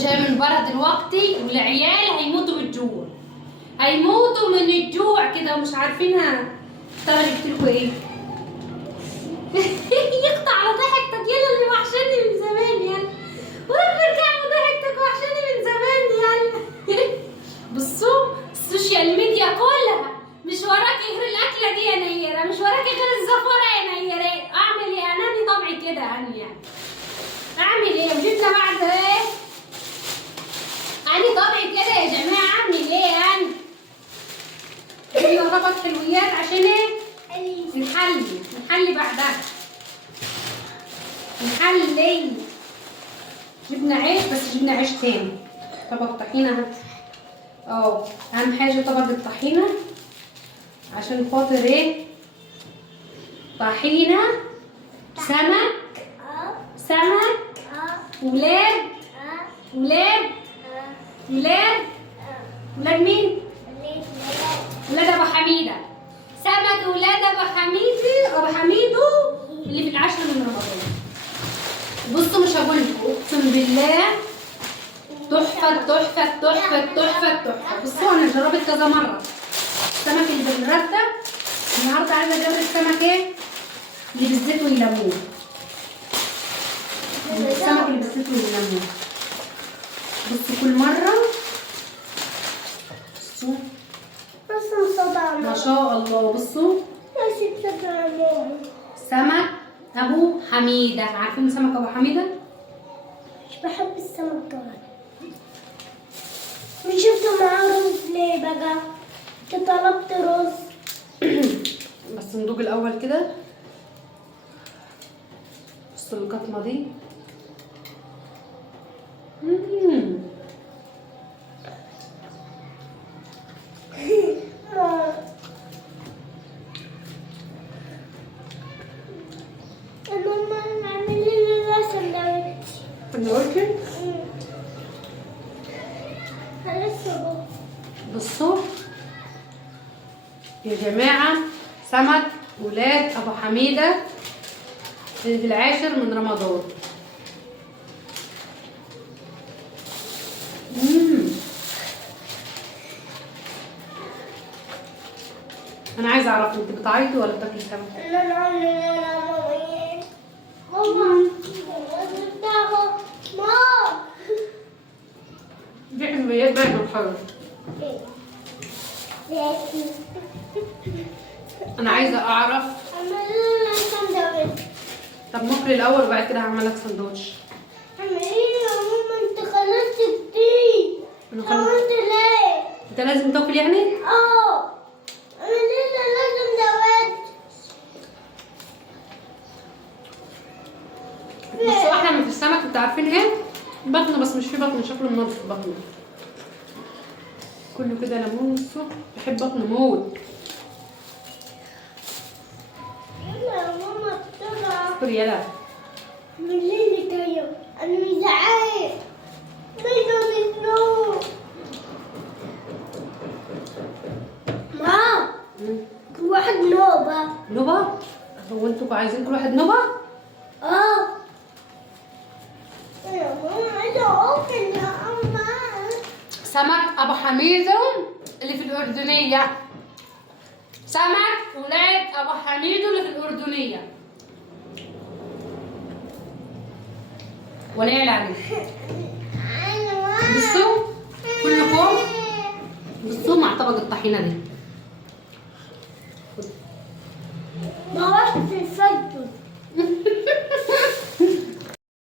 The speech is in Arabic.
جايه من برا دلوقتي والعيال هيموتوا من الجوع. هيموتوا من الجوع كده ومش عارفينها. طب انا جبت لكم ايه؟ يقطع على ضحكتك يلا اللي وحشاني من زمان يلا. ورجع ضحكتك وحشاني من زمان يلا. بصوا السوشيال ميديا كلها مش وراكي غير الاكله دي يا نيره، مش وراكي غير الزفاره يا نيره. اعمل ايه؟ انا دي طبعي كده يعني. اعمل ايه؟ وجبنا بعد ايه؟ انا طبعي كده يا جماعه. اعمل ايه يعني؟ يلا ربط حلويات عشان ايه؟ نحلي بعدها. نحلي. جبنا عيش بس جبنا عيش تاني. طبق طحينه اهم حاجه طبق الطحينه عشان خاطر ايه؟ طحينه سمك ولاد مين؟ ولاد ابو حميده. سمك ولاد ابو حميدو اللي في العاشر من رمضان. بصوا مش هقول لكم اقسم بالله تحفه. بصوا انا جربت كذا مره السمك اللي بالرده. النهارده عايزه اجرب السمك ايه؟ اللي بالزيت والليمون. السمك اللي بالزيت والليمون. بصوا كل مره بصوا ما شاء الله. بصوا سمك ابو حميده. عارفين سمك ابو حميده؟ مش بحب السمك ده. مش شفت معاه رز ليه بقى؟ انت طلبت رز. بس ندوق الاول كده. بصوا القطمه دي. ماما اعملي لي سندوتش. سندوتش؟ لسه بصوا يا جماعه سمك ولاد ابو حميده اللي في العاشر من رمضان. انا عايزه اعرف انت بتعيطي ولا بتاكلي سمك؟ دي حلويات بقى محرر. انا عايزه اعرف. طب ناكل الاول وبعد كده هعمل لك سندوتش. انت خلصت كتير. عملت ليه؟ انت لازم تاكل يعني؟ انا لازم سندوتش. بصوا احلى من في السمك انتوا عارفين ايه؟ بطنه. بس مش في بطن، شكله النار في بطنه كله كده ليمون. بصوا بحب بطنه موت. يلا يا ماما بسرعة. اصبر يلا. مليني طيب. انا مش عايز. ماما كل واحد نوبة؟ هو انتوا عايزين كل واحد نوبة؟ يا ماما عايزة اكل يا أما. سمك ابو حميدة اللي في الاردنية. سمك ولاد ابو حميدو اللي في الاردنية. ولا يعلم. بصوا كلكم بصوا مع طبق الطحينة دي.